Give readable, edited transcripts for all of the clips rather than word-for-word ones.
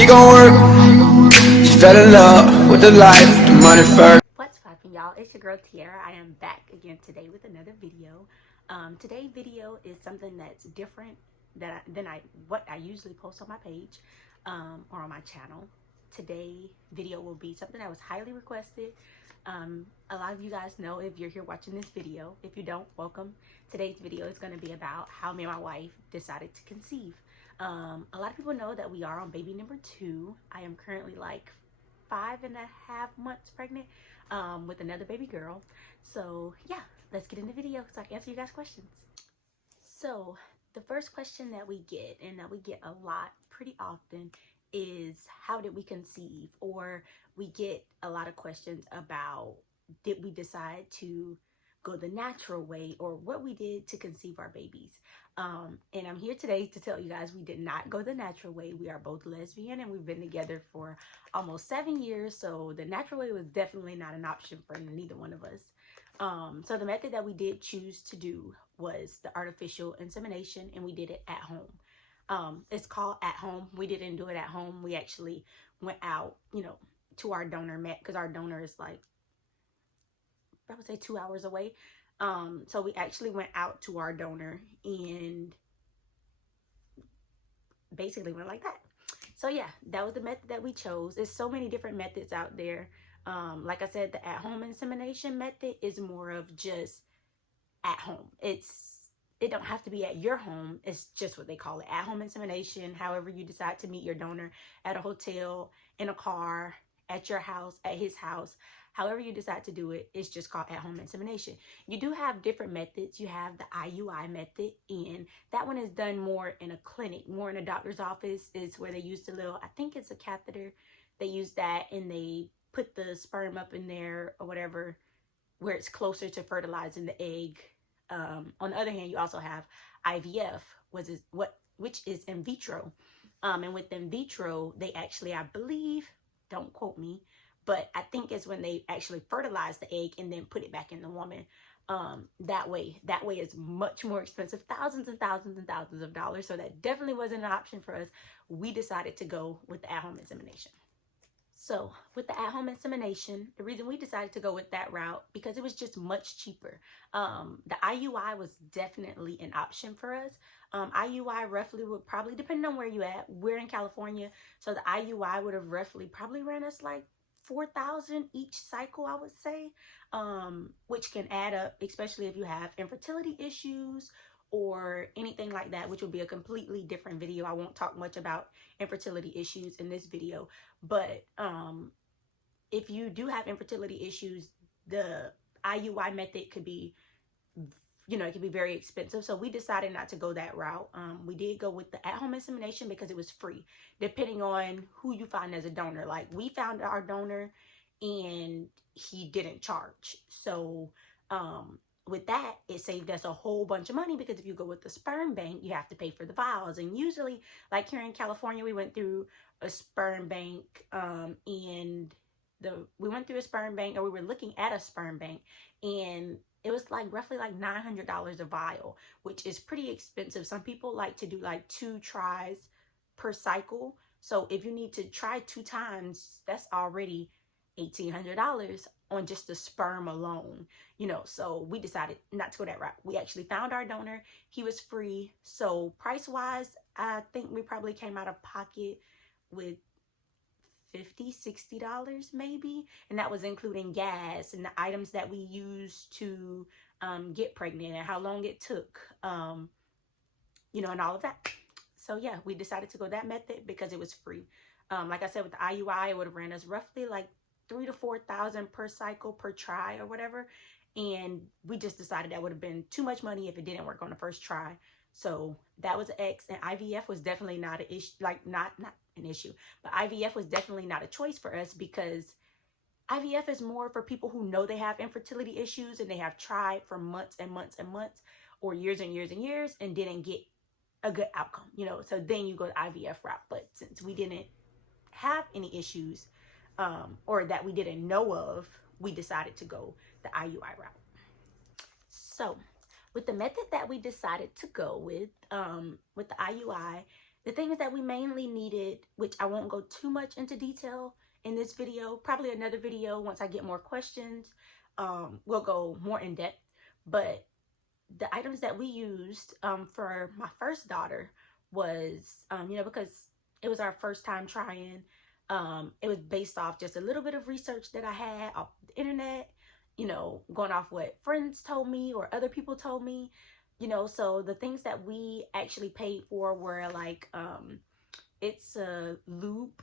She gon' work. She fell in love with the life, the money first. What's poppin', y'all? It's your girl Tiara. I am back again today with another video. Today's video is something that's different than what I usually post on my page or on my channel. Today video will be something that was highly requested. A lot of you guys know if you're here watching this video. If you don't, welcome. Today's video is going to be about how me and my wife decided to conceive. A lot of people know that we are on baby number 2. I am currently like 5.5 months pregnant with another baby girl. So yeah, let's get into the video so I can answer you guys' questions. So the first question that we get, and that we get a lot pretty often, is how did we conceive? Or we get a lot of questions about, did we decide to go the natural way, or what we did to conceive our babies. And I'm here today to tell you guys we did not go the natural way. We are both lesbian and we've been together for almost 7 years, so the natural way was definitely not an option for neither one of us. So the method that we did choose to do was the artificial insemination, and we did it at home. It's called at home. We didn't do it at home. We actually went out, to our donor because our donor is like, I would say 2 hours away. So we actually went out to our donor and basically went like that. So yeah, that was the method that we chose. There's so many different methods out there. Like I said, the at-home insemination method is more of just at home. It don't have to be at your home. It's just what they call it, at-home insemination. However you decide to meet your donor, at a hotel, in a car, at your house, at his house. However you decide to do it, it's just called at-home insemination. You do have different methods. You have the IUI method, and that one is done more in a clinic, more in a doctor's office. Is where they use the little, I think it's a catheter. They use that and they put the sperm up in there or whatever, where it's closer to fertilizing the egg. On the other hand, you also have IVF, which is in vitro. And with in vitro, they actually, I believe, don't quote me, but I think it's when they actually fertilize the egg and then put it back in the woman. That way is much more expensive, thousands and thousands and thousands of dollars. So that definitely wasn't an option for us. We decided to go with the at-home insemination. So with the at-home insemination, the reason we decided to go with that route, because it was just much cheaper. The IUI was definitely an option for us. IUI roughly would probably, depending on where you at, we're in California, so the IUI would have roughly probably ran us like $4,000 each cycle, I would say, which can add up, especially if you have infertility issues or anything like that, which will be a completely different video. I won't talk much about infertility issues in this video, but if you do have infertility issues, the IUI method could be, it could be very expensive. So we decided not to go that route. We did go with the at-home insemination because it was free, depending on who you find as a donor. Like, we found our donor and he didn't charge. So with that, it saved us a whole bunch of money, because if you go with the sperm bank, you have to pay for the vials. And usually, like here in California, we went through a sperm bank, we went through a sperm bank, or we were looking at a sperm bank, and it was like roughly like $900 a vial, which is pretty expensive. Some people like to do like 2 tries per cycle. So if you need to try 2 times, that's already $1,800 on just the sperm alone, so we decided not to go that route. We actually found our donor. He was free. So price wise, I think we probably came out of pocket with $50-$60 maybe, and that was including gas and the items that we used to get pregnant, and how long it took, and all of that. So yeah, we decided to go that method because it was free. Like I said, with the IUI, it would have ran us roughly like $3,000 to $4,000 per cycle, per try or whatever, and we just decided that would have been too much money if it didn't work on the first try. So that was an X. And IVF was definitely not an issue, like not an issue, but IVF was definitely not a choice for us, because IVF is more for people who know they have infertility issues and they have tried for months and months and months, or years and years and years, and didn't get a good outcome, so then you go the IVF route. But since we didn't have any issues, or that we didn't know of, we decided to go the IUI route. So with the method that we decided to go with the IUI, The things that we mainly needed, which I won't go too much into detail in this video, probably another video once I get more questions, we'll go more in depth. But the items that we used for my first daughter was, you know, because it was our first time trying, it was based off just a little bit of research that I had off the internet, you know, going off what friends told me or other people told me, you know. So the things that we actually paid for were like, it's a lube,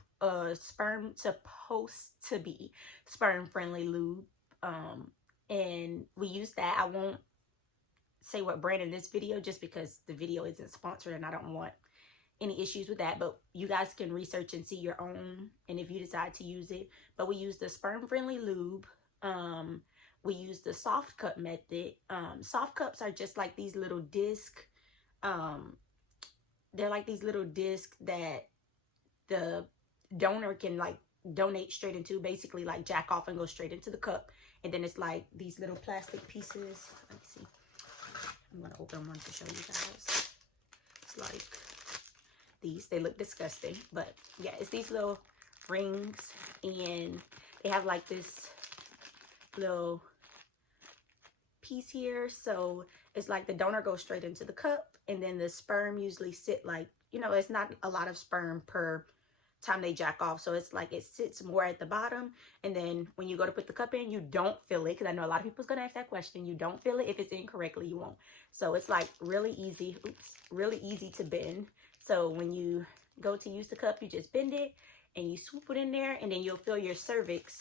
sperm, supposed to be sperm friendly lube, and we used that. I won't say what brand in this video just because the video isn't sponsored and I don't want any issues with that, but you guys can research and see your own, and if you decide to use it. But we use the sperm friendly lube. We use the soft cup method. Soft cups are just like these little discs. They're like these little discs that the donor can like donate straight into, basically like jack off and go straight into the cup. And then it's like these little plastic pieces. Let me see. I'm gonna open one to show you guys. It's like these. They look disgusting, but yeah, it's these little rings, and they have like this little piece here. So it's like the donor goes straight into the cup, and then the sperm usually sit like, you know, it's not a lot of sperm per time they jack off, so it's like it sits more at the bottom, and then when you go to put the cup in, you don't feel it, because I know a lot of people's gonna ask that question. You don't feel it. If it's incorrectly, you won't. So it's like really easy, really easy to bend. So when you go to use the cup, you just bend it and you swoop it in there, and then you'll feel your cervix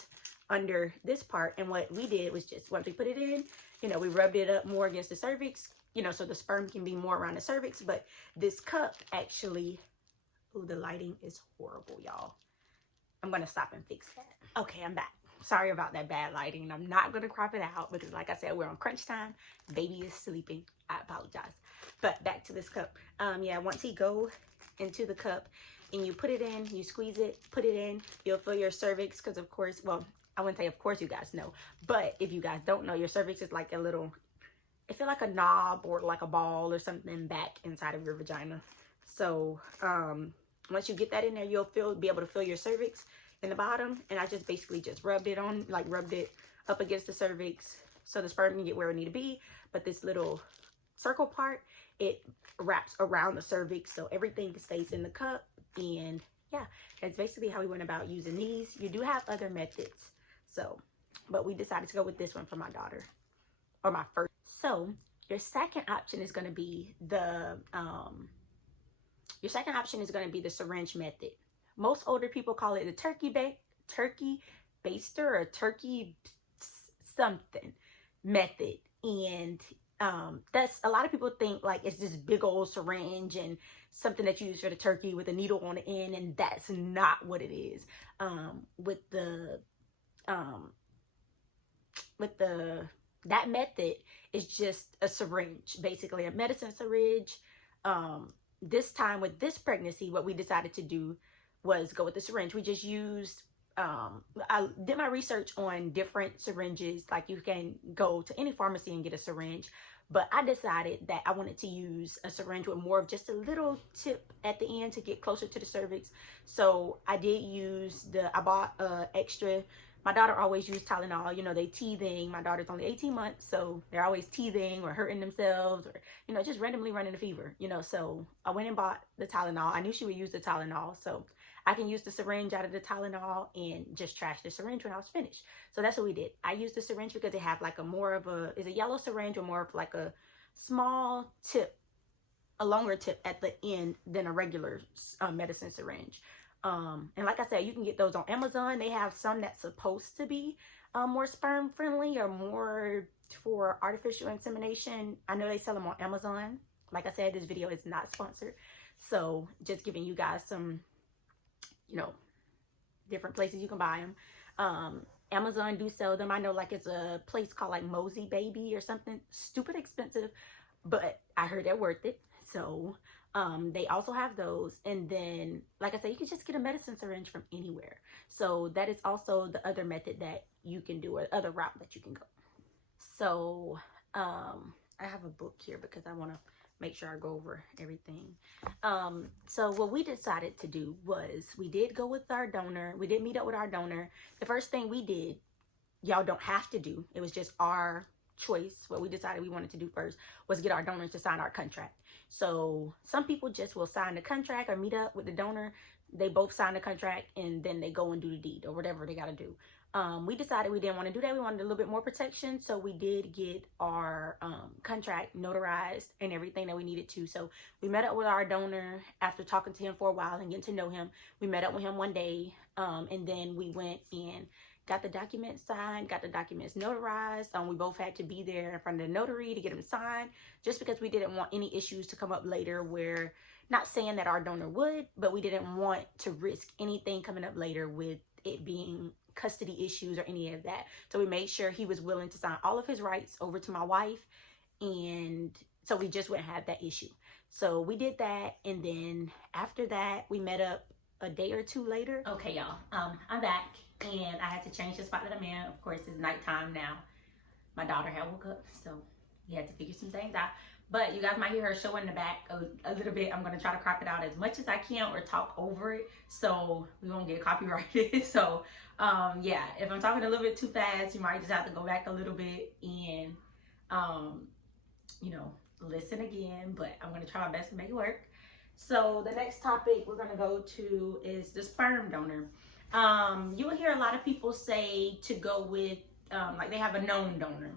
under this part. And what we did was just, once we put it in, you know, we rubbed it up more against the cervix, you know, so the sperm can be more around the cervix. But this cup actually, ooh, the lighting is horrible, y'all. I'm gonna stop and fix that. Okay, I'm back. Sorry about that bad lighting. I'm not gonna crop it out because, like I said, we're on crunch time. Baby is sleeping. I apologize. But back to this cup. Yeah, once you go into the cup and you put it in, you squeeze it, put it in, you'll feel your cervix, because of course, well, I wouldn't say of course you guys know, but if you guys don't know, your cervix is like a little, it feels like a knob or like a ball or something back inside of your vagina. So once you get that in there, you'll be able to feel your cervix in the bottom. And I just basically just rubbed it on, like rubbed it up against the cervix so the sperm can get where it need to be. But this little circle part, it wraps around the cervix, so everything stays in the cup. And yeah, that's basically how we went about using these. You do have other methods, so, but we decided to go with this one for my daughter, or my first. So your second option is going to be the syringe method. Most older people call it the turkey baster or turkey something method. And that's, a lot of people think like it's this big old syringe and something that you use for the turkey with a needle on the end, and that's not what it is. That method is just a syringe, basically a medicine syringe. This time with this pregnancy, what we decided to do was go with the syringe. We just used, I did my research on different syringes. Like, you can go to any pharmacy and get a syringe, but I decided that I wanted to use a syringe with more of just a little tip at the end to get closer to the cervix. So I did use I bought extra. My daughter always used Tylenol. You know, they teething. My daughter's only 18 months, so they're always teething or hurting themselves, or, you know, just randomly running a fever, you know. So I went and bought the Tylenol. I knew she would use the Tylenol, so I can use the syringe out of the Tylenol and just trash the syringe when I was finished. So that's what we did. I used the syringe because they have like it's a yellow syringe with more of like a small tip, a longer tip at the end than a regular medicine syringe. And like I said, you can get those on Amazon. They have some that's supposed to be more sperm friendly or more for artificial insemination. I know they sell them on Amazon. Like I said, this video is not sponsored, so just giving you guys some, you know, different places you can buy them. Amazon do sell them. I know, like, it's a place called like Mosey Baby or something, stupid expensive, but I heard they're worth it. So they also have those. And then, like I said, you can just get a medicine syringe from anywhere. So that is also the other method that you can do, or other route that you can go. So I have a book here because I want to make sure I go over everything. So what we decided to do was we did go with our donor. We did meet up with our donor. The first thing we did, y'all don't have to do, it was just our choice. What we decided we wanted to do first was get our donors to sign our contract. So some people just will sign the contract or meet up with the donor. They both sign the contract and then they go and do the deed or whatever they got to do. We decided we didn't want to do that. We wanted a little bit more protection. So we did get our contract notarized and everything that we needed to. So we met up with our donor after talking to him for a while and getting to know him. We met up with him one day and then we went and got the documents signed, got the documents notarized. We both had to be there in front of the notary to get them signed, just because we didn't want any issues to come up later where, not saying that our donor would, but we didn't want to risk anything coming up later with it being custody issues or any of that. So we made sure he was willing to sign all of his rights over to my wife. And so we just wouldn't have that issue. So we did that. And then after that, we met up a day or two later. Okay, y'all, I'm back. And I had to change the spot that I'm in. Of course, it's nighttime now. My daughter had woke up, so we had to figure some things out. But you guys might hear her showing the back a little bit. I'm going to try to crop it out as much as I can or talk over it so we won't get copyrighted. So, yeah, if I'm talking a little bit too fast, you might just have to go back a little bit and, you know, listen again. But I'm going to try my best to make it work. So the next topic we're going to go to is the sperm donor. You'll hear a lot of people say to go with, like they have a known donor.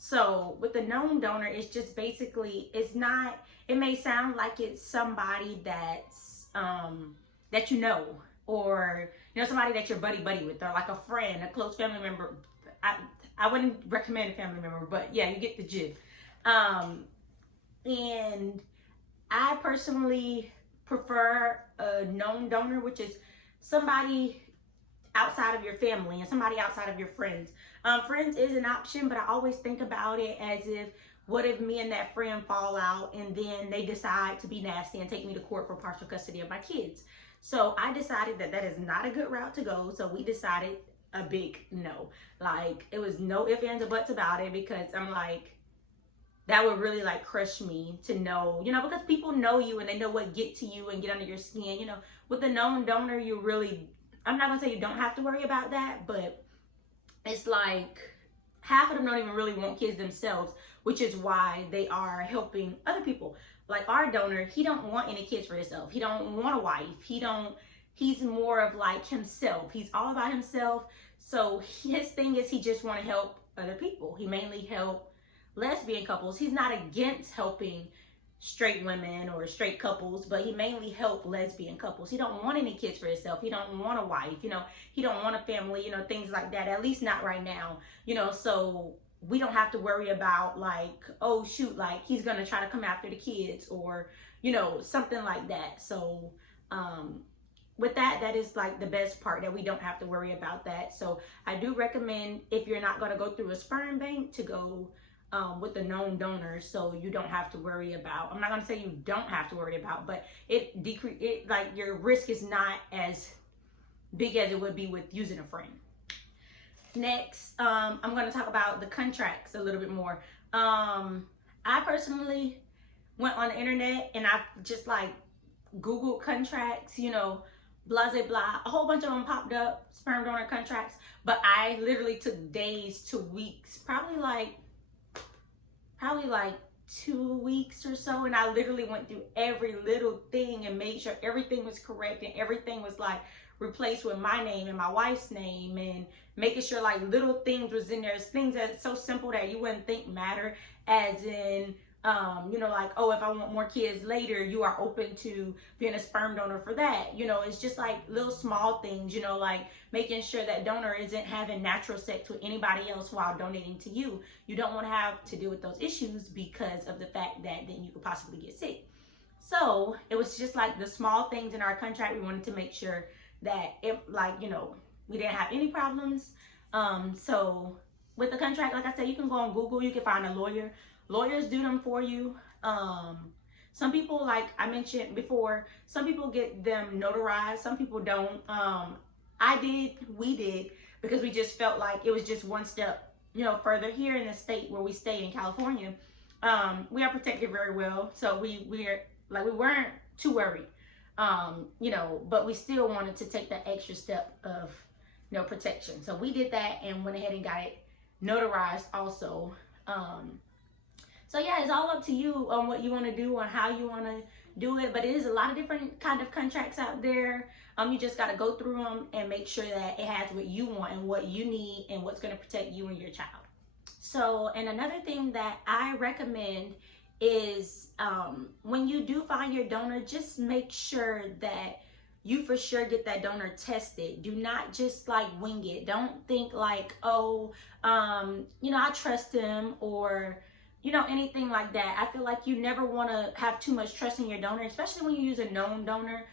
So with the known donor, it's just basically, it's not, it may sound like it's somebody that's, that you know, or, you know, somebody that you're buddy with, or like a friend, a close family member. I wouldn't recommend a family member, but yeah, you get the gist. And I personally prefer a known donor, which is somebody outside of your family and somebody outside of your friends. Friends is an option, but I always think about it as if, what if me and that friend fall out and then they decide to be nasty and take me to court for partial custody of my kids? So I decided that that is not a good route to go. So we decided a big no. Like, it was no ifs, ands, or buts about it, because I'm like, that would really like crush me to know, you know, because people know you and they know what get to you and get under your skin. You know, with a known donor, you really, I'm not gonna say you don't have to worry about that, but it's like half of them don't even really want kids themselves, which is why they are helping other people. Like our donor, he don't want any kids for himself. He don't want a wife. He's more of like himself. He's all about himself. So his thing is he just want to help other people. He mainly help lesbian couples. He's not against helping straight women or straight couples, but he mainly help lesbian couples. He don't want any kids for himself. He don't want a wife, you know, he don't want a family, you know, things like that, at least not right now, you know. So we don't have to worry about like, oh shoot, like he's gonna try to come after the kids or, you know, something like that. So with that is like the best part, that we don't have to worry about that. So I do recommend, if you're not going to go through a sperm bank, to go with a known donor, so you don't have to worry about, I'm not going to say you don't have to worry about, but it like your risk is not as big as it would be with using a friend. Next, I'm going to talk about the contracts a little bit more. I personally went on the internet and I just like Googled contracts, you know, blah, blah, blah. A whole bunch of them popped up, sperm donor contracts, but I literally took days to weeks, probably like 2 weeks or so, and I literally went through every little thing and made sure everything was correct and everything was like replaced with my name and my wife's name, and making sure like little things was in there, things that's so simple that you wouldn't think matter, as in you know, like, oh, if I want more kids later, you are open to being a sperm donor for that. You know, it's just like little small things, you know, like making sure that donor isn't having natural sex with anybody else while donating to you. You don't want to have to deal with those issues because of the fact that then you could possibly get sick. So it was just like the small things in our contract. We wanted to make sure that if, like, you know, we didn't have any problems. So with the contract, like I said, you can go on Google, you can find a lawyer. Lawyers do them for you. Some people, like I mentioned before, some people get them notarized, some people don't. We did, because we just felt like it was just one step, you know, further. Here in the state where we stay in California, we are protected very well. So we weren't too worried. You know, but we still wanted to take that extra step of, you know, protection. So we did that and went ahead and got it notarized also. So yeah, it's all up to you on what you want to do, on how you want to do it. But it is a lot of different kind of contracts out there. You just got to go through them and make sure that it has what you want and what you need and what's going to protect you and your child. So, and another thing that I recommend is when you do find your donor, just make sure that you for sure get that donor tested. Do not just like wing it. Don't think like, oh, you know, I trust him, or, you know, anything like that. I feel like you never want to have too much trust in your donor, especially when you use a known donor.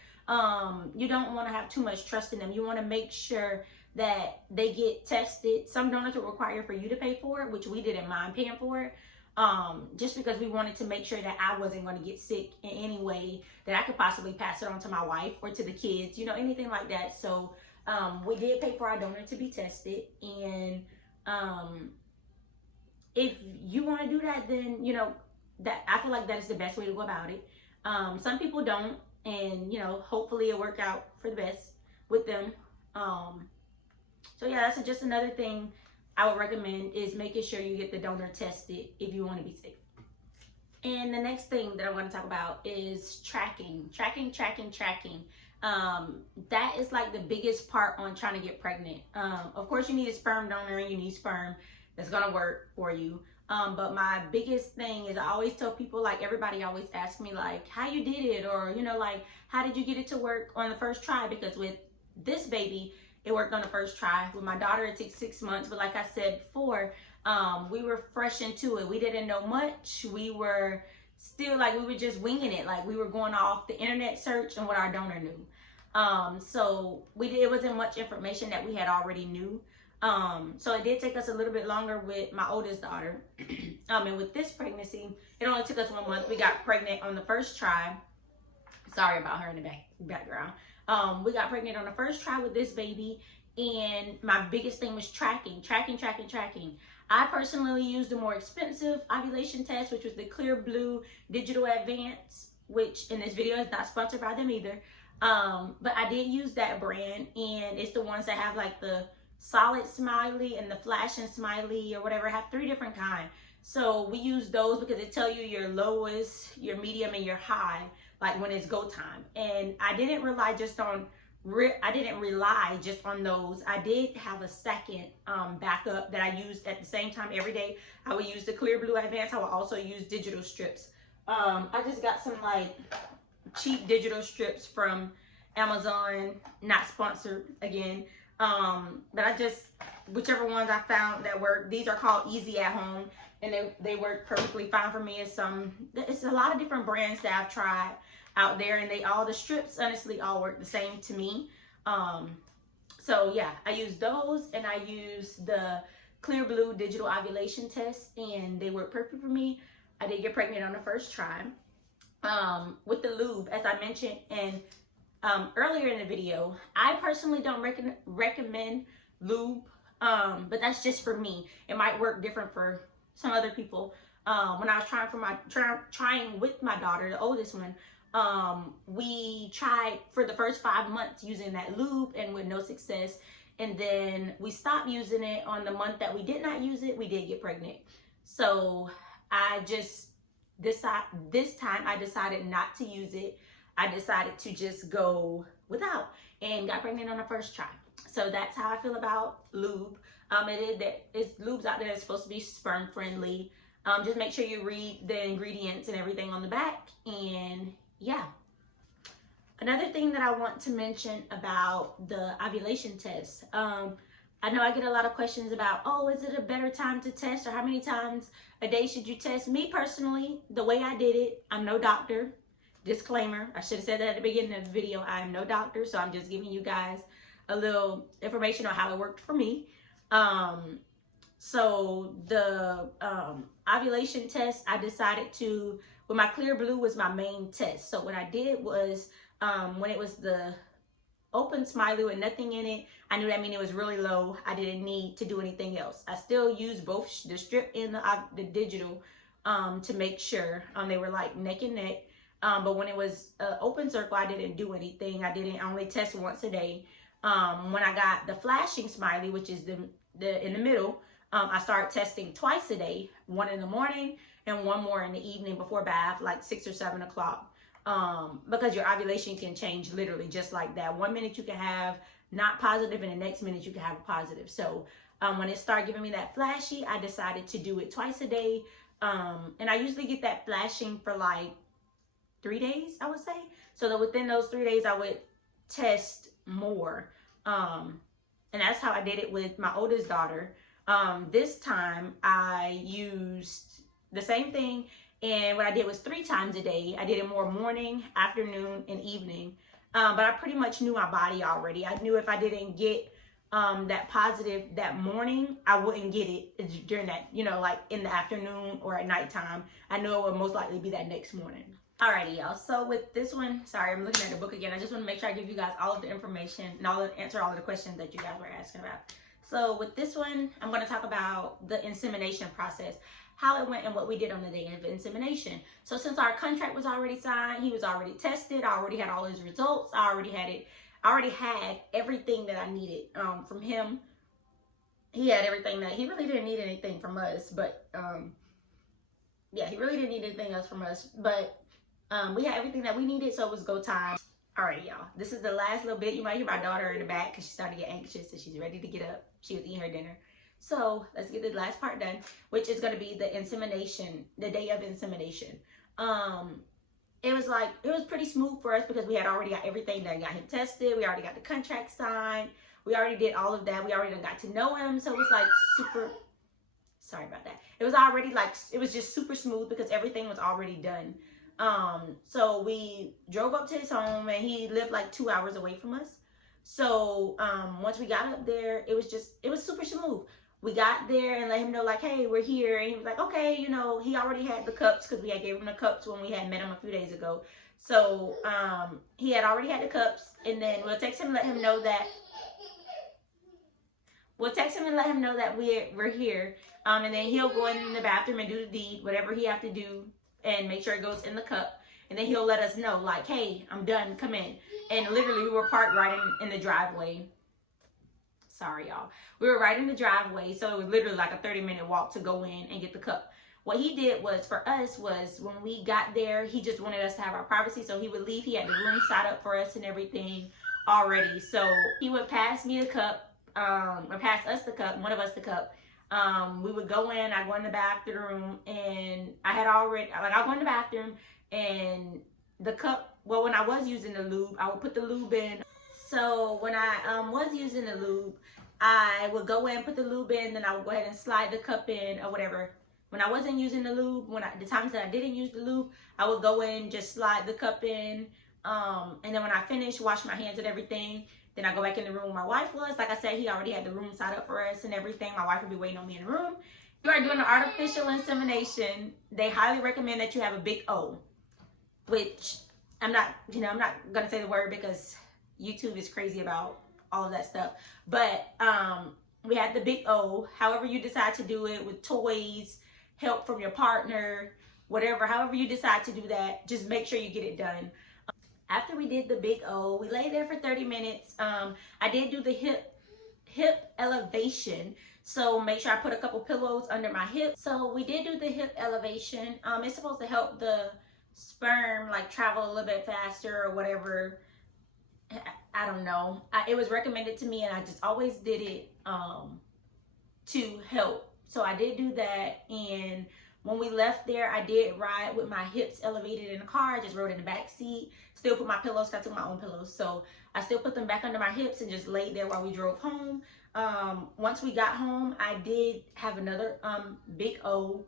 You don't want to have too much trust in them. You want to make sure that they get tested. Some donors will require for you to pay for it, which we didn't mind paying for it. Just because we wanted to make sure that I wasn't going to get sick in any way, that I could possibly pass it on to my wife or to the kids, you know, anything like that. So we did pay for our donor to be tested. And if you want to do that, then, you know, that I feel like that is the best way to go about it. Some people don't, and, you know, hopefully it'll work out for the best with them. So yeah, that's just another thing I would recommend, is making sure you get the donor tested if you want to be safe. And the next thing that I want to talk about is tracking. That is like the biggest part on trying to get pregnant. Of course, you need a sperm donor and you need sperm that's going to work for you. But my biggest thing is, I always tell people, like, everybody always asks me like, how you did it, or, you know, like, how did you get it to work on the first try? Because with this baby, it worked on the first try. With my daughter, it took 6 months. But like I said before, we were fresh into it. We didn't know much. We were still like, we were just winging it. Like, we were going off the internet search and what our donor knew. So it wasn't much information that we had already knew. So it did take us a little bit longer with my oldest daughter. And with this pregnancy, it only took us 1 month. We got pregnant on the first try. Sorry about her in the background. We got pregnant on the first try with this baby, and my biggest thing was tracking. I personally used the more expensive ovulation test, which was the Clear Blue Digital Advance, which in this video is not sponsored by them either. But I did use that brand, and it's the ones that have like the solid smiley and the flashing smiley or whatever. Have 3 different kinds. So we use those because it tell you your lowest, your medium, and your high, like when it's go time. And I didn't rely just on those. I did have a second backup that I used at the same time every day. I would use the Clear Blue Advance. I would also use digital strips. I just got some like cheap digital strips from Amazon, not sponsored again. But I just, whichever ones I found that work. These are called Easy at Home, and they work perfectly fine for me. It's a lot of different brands that I've tried out there, and the strips honestly all work the same to me. So yeah, I use those, and I use the Clear Blue Digital Ovulation Test, and they work perfect for me. I did get pregnant on the first try. With the lube, as I mentioned and earlier in the video, I personally don't recommend lube, but that's just for me. It might work different for some other people. When I was trying with my daughter, the oldest one, we tried for the first 5 months using that lube, and with no success. And then we stopped using it. On the month that we did not use it, we did get pregnant. So I just this time I decided not to use it. I decided to just go without, and got pregnant on the first try. So that's how I feel about lube. It's lubes out there that's supposed to be sperm friendly. Just make sure you read the ingredients and everything on the back. And yeah. Another thing that I want to mention about the ovulation test. I know I get a lot of questions about, oh, is it a better time to test, or how many times a day should you test? Me personally, the way I did it, I'm no doctor. Disclaimer, I should have said that at the beginning of the video. I am no doctor, so I'm just giving you guys a little information on how it worked for me. So the ovulation test, I decided to, with my Clear Blue was my main test. So what I did was, when it was the open smiley with nothing in it, I knew that mean it was really low. I didn't need to do anything else. I still use both the strip and the digital to make sure. They were like neck and neck. But when it was open circle, I didn't do anything. I only test once a day. When I got the flashing smiley, which is the in the middle, I started testing twice a day, one in the morning and one more in the evening before bath, like 6 or 7 o'clock. Because your ovulation can change literally just like that. 1 minute you can have not positive, and the next minute you can have a positive. So when it started giving me that flashy, I decided to do it twice a day. And I usually get that flashing for like 3 days, I would say. So that within those 3 days, I would test more. And that's how I did it with my oldest daughter. This time I used the same thing, and what I did was 3 times a day. I did it more morning, afternoon, and evening. But I pretty much knew my body already. I knew if I didn't get that positive that morning, I wouldn't get it during that, like in the afternoon or at nighttime. I knew it would most likely be that next morning. Alrighty, y'all. So with this one, sorry, I'm looking at the book again. I just want to make sure I give you guys all of the information and answer all of the questions that you guys were asking about. So with this one, I'm going to talk about the insemination process, how it went and what we did on the day of insemination. So since our contract was already signed, he was already tested, I already had all his results, I already had everything that I needed from him. He had everything that he really didn't need anything from us, but yeah, he really didn't need anything else from us, but we had everything that we needed, so it was go time. All right, y'all, this is the last little bit. You might hear my daughter in the back because she started to get anxious and she's ready to get up. She was eating her dinner. So let's get the last part done, which is going to be the insemination, the day of insemination. It was pretty smooth for us because we had already got everything done. Got him tested. We already got the contract signed. We already did all of that. We already got to know him. So it was like super, sorry about that. It was already like, it was just super smooth because everything was already done. So we drove up to his home, and he lived like 2 hours away from us. So, once we got up there, it was super smooth. We got there and let him know like, hey, we're here. And he was like, okay, he already had the cups because we had gave him the cups when we had met him a few days ago. So, he had already had the cups, and then we'll text him and let him know that we're here. And then he'll go in the bathroom and do the deed, whatever he have to do, and make sure it goes in the cup. And then he'll let us know like, hey, I'm done, come in. And literally we were parked right in the driveway. Sorry, y'all. We were right in the driveway, so it was literally like a 30-minute walk to go in and get the cup. What he did was, for us, was when we got there, he just wanted us to have our privacy, so he would leave. He had the room set up for us and everything already. So he would pass me the cup, or pass us the cup, one of us the cup. We would go in, I'd go in the bathroom, and I'll go in the bathroom, and the cup, well, when I was using the lube, I would put the lube in. So when I was using the lube, I would go in, put the lube in, then I would go ahead and slide the cup in or whatever. When I wasn't using the lube, the times that I didn't use the lube, I would go in, just slide the cup in, and then when I finished, wash my hands and everything. Then I go back in the room where my wife was. Like I said, he already had the room set up for us and everything. My wife would be waiting on me in the room. If you are doing an artificial insemination, they highly recommend that you have a big O, which I'm not going to say the word because YouTube is crazy about all of that stuff. But we had the big O. However you decide to do it, with toys, help from your partner, whatever, however you decide to do that, just make sure you get it done. After we did the big O, we lay there for 30 minutes. I did do the hip elevation. So make sure I put a couple pillows under my hips. So we did do the hip elevation. It's supposed to help the sperm like travel a little bit faster or whatever. I don't know. It was recommended to me, and I just always did it to help. So I did do that, and when we left there, I did ride with my hips elevated in the car. I just rode in the back seat. Still put my pillows, I took my own pillows. So I still put them back under my hips and just laid there while we drove home. Once we got home, I did have another big O.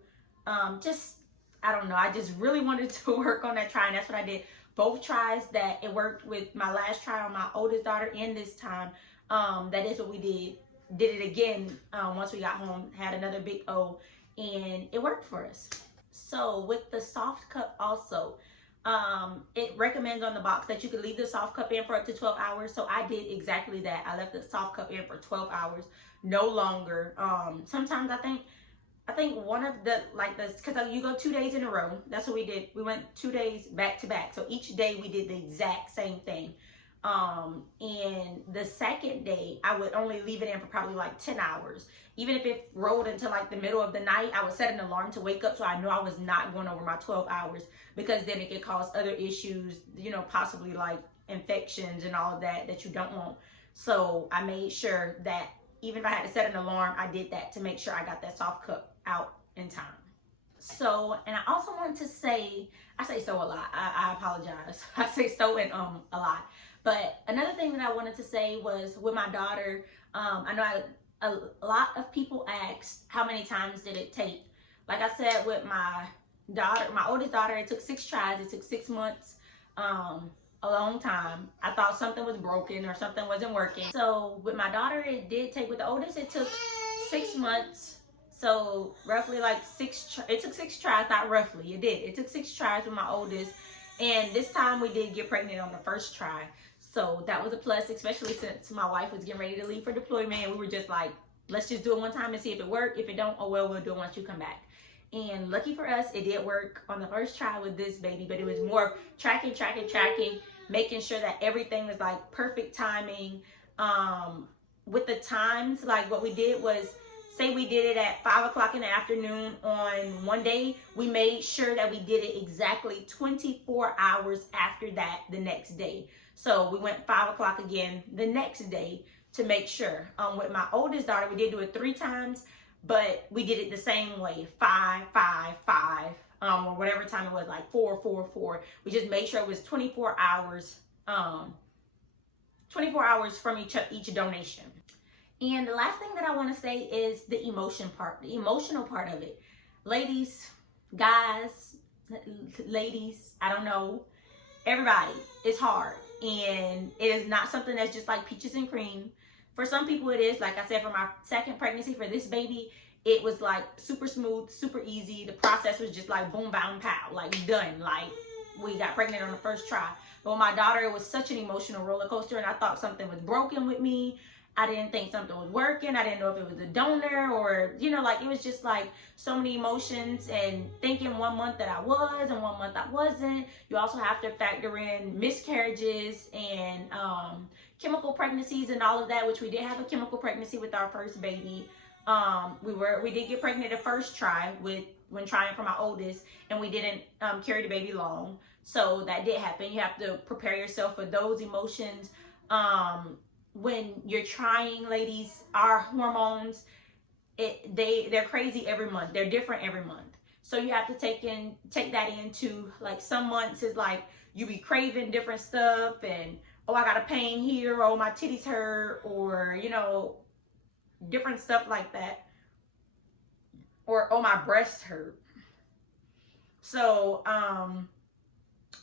I don't know. I just really wanted to work on that try, and that's what I did. Both tries that it worked with my last try on my oldest daughter, and this time, that is what we did. Did it again once we got home, had another big O, and it worked for us. So with the soft cup also, it recommends on the box that you can leave the soft cup in for up to 12 hours. So I did exactly that. I left the soft cup in for 12 hours, no longer. Sometimes I think I think one of the, like this, because you go 2 days in a row. That's what we did. We went 2 days back to back. So each day we did the exact same thing. And the second day, I would only leave it in for probably like 10 hours. Even if it rolled into like the middle of the night, I would set an alarm to wake up so I knew I was not going over my 12 hours, because then it could cause other issues, you know, possibly like infections and all of that you don't want. So I made sure that even if I had to set an alarm, I did that to make sure I got that soft cup out in time. So, and I also want to say, I say so a lot. I apologize. I say so and a lot. But another thing that I wanted to say was with my daughter, I know a lot of people asked how many times did it take. Like I said, with my daughter, my oldest daughter, it took 6 tries. It took 6 months, a long time. I thought something was broken or something wasn't working. So with my daughter, it did take, with the oldest, it took 6 months. So roughly like it took 6 tries, not roughly, it did. It took 6 tries with my oldest. And this time we did get pregnant on the first try. So that was a plus, especially since my wife was getting ready to leave for deployment. And we were just like, let's just do it one time and see if it worked. If it don't, oh well, we'll do it once you come back. And lucky for us, it did work on the first try with this baby. But it was more tracking, making sure that everything was like perfect timing. With the times, like what we did was, say we did it at 5 o'clock in the afternoon on one day, we made sure that we did it exactly 24 hours after that the next day. So we went 5 o'clock again the next day to make sure. With my oldest daughter, we did do it 3 times, but we did it the same way, 5, 5, 5, or whatever time it was, like 4, 4, 4. We just made sure it was 24 hours, 24 hours from each donation. And the last thing that I want to say is the emotional part of it. Ladies, guys, ladies, I don't know, everybody, it's hard. And it is not something that's just like peaches and cream. For some people it is. Like I said, for my second pregnancy for this baby, it was like super smooth, super easy. The process was just like boom, boom, pow, like done. Like we got pregnant on the first try. But with my daughter, it was such an emotional roller coaster, and I thought something was broken with me. I didn't think something was working. I didn't know if it was a donor or, you know, like it was just like so many emotions, and thinking 1 month that I was and 1 month I wasn't. You also have to factor in miscarriages and chemical pregnancies and all of that, which we did have a chemical pregnancy with our first baby. We did get pregnant the first try when trying for my oldest, and we didn't carry the baby long. So that did happen. You have to prepare yourself for those emotions. When you're trying, ladies, our hormones, they're crazy every month. They're different every month. So you have to take that into, like, some months is like you be craving different stuff, and oh, I got a pain here, oh, my titties hurt, or, you know, different stuff like that, or oh, my breasts hurt. So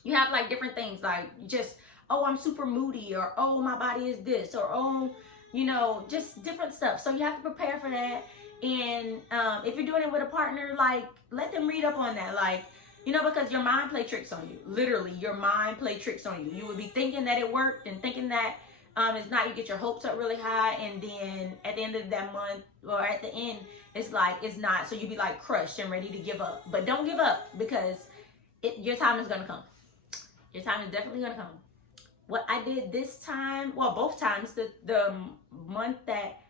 you have like different things, like just, oh, I'm super moody, or oh, my body is this, or oh, you know, just different stuff. So you have to prepare for that. And if you're doing it with a partner, like, let them read up on that, like, you know, because your mind play tricks on you. Literally, your mind play tricks on you. You would be thinking that it worked and thinking that it's not. You get your hopes up really high, and then at the end of that month, or at the end, it's like it's not. So you be like crushed and ready to give up. But don't give up, because your time is gonna come. Your time is definitely gonna come. What I did this time, well, both times, the month that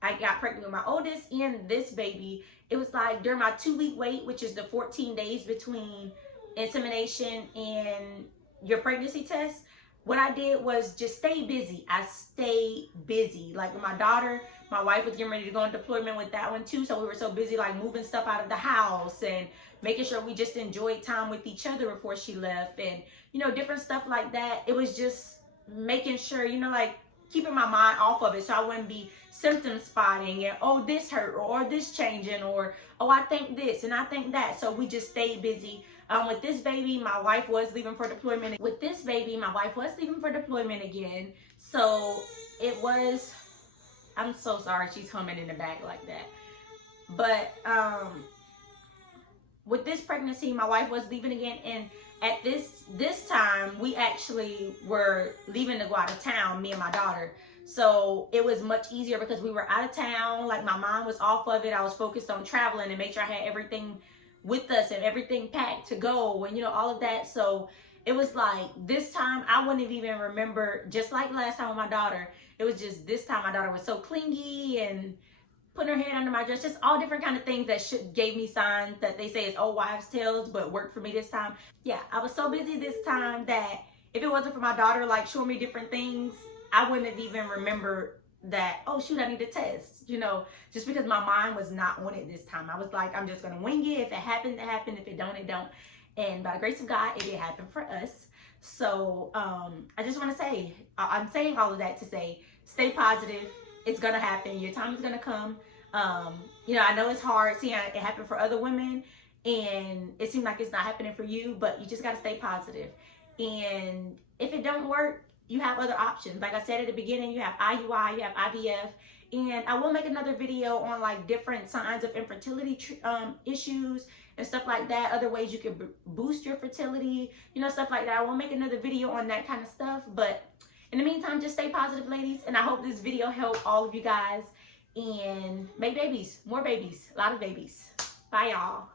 I got pregnant with my oldest and this baby, it was like during my 2-week wait, which is the 14 days between insemination and your pregnancy test. What I did was just stay busy. I stayed busy. Like with my daughter, my wife was getting ready to go on deployment with that one too. So we were so busy, like moving stuff out of the house and making sure we just enjoyed time with each other before she left, and, you know, different stuff like that. It was just making sure, you know, like keeping my mind off of it, so I wouldn't be symptom spotting and, oh, this hurt, or this changing, or oh, I think this and I think that. So we just stayed busy. With this baby, my wife was leaving for deployment. With this baby, my wife was leaving for deployment again. So it was, I'm so sorry, she's humming in the back like that. But with this pregnancy, my wife was leaving again, and at this time, we actually were leaving to go out of town, me and my daughter. So it was much easier because we were out of town. Like, my mind was off of it. I was focused on traveling and make sure I had everything with us and everything packed to go and, you know, all of that. So it was like this time I wouldn't even remember, just like last time with my daughter. It was just this time my daughter was so clingy and putting her head under my dress, just all different kind of things that gave me signs that they say is old wives' tales, but worked for me this time. Yeah, I was so busy this time that if it wasn't for my daughter like showing me different things, I wouldn't have even remembered that, oh shoot, I need a test, you know, just because my mind was not on it this time. I was like, I'm just gonna wing it. If it happened, it happened. If it don't, it don't. And by the grace of God, it did happen for us. So I just want to say, I'm saying all of that to say, stay positive. It's gonna happen. Your time is gonna come. You know, I know it's hard seeing it happen for other women, and it seems like it's not happening for you, but you just gotta stay positive. And if it don't work, you have other options. Like I said at the beginning, you have IUI, you have IVF, and I will make another video on like different signs of infertility issues and stuff like that, other ways you can boost your fertility, you know, stuff like that. I will make another video on that kind of stuff, but in the meantime, just stay positive, ladies, and I hope this video helped all of you guys, and make babies, more babies, a lot of babies. Bye, y'all.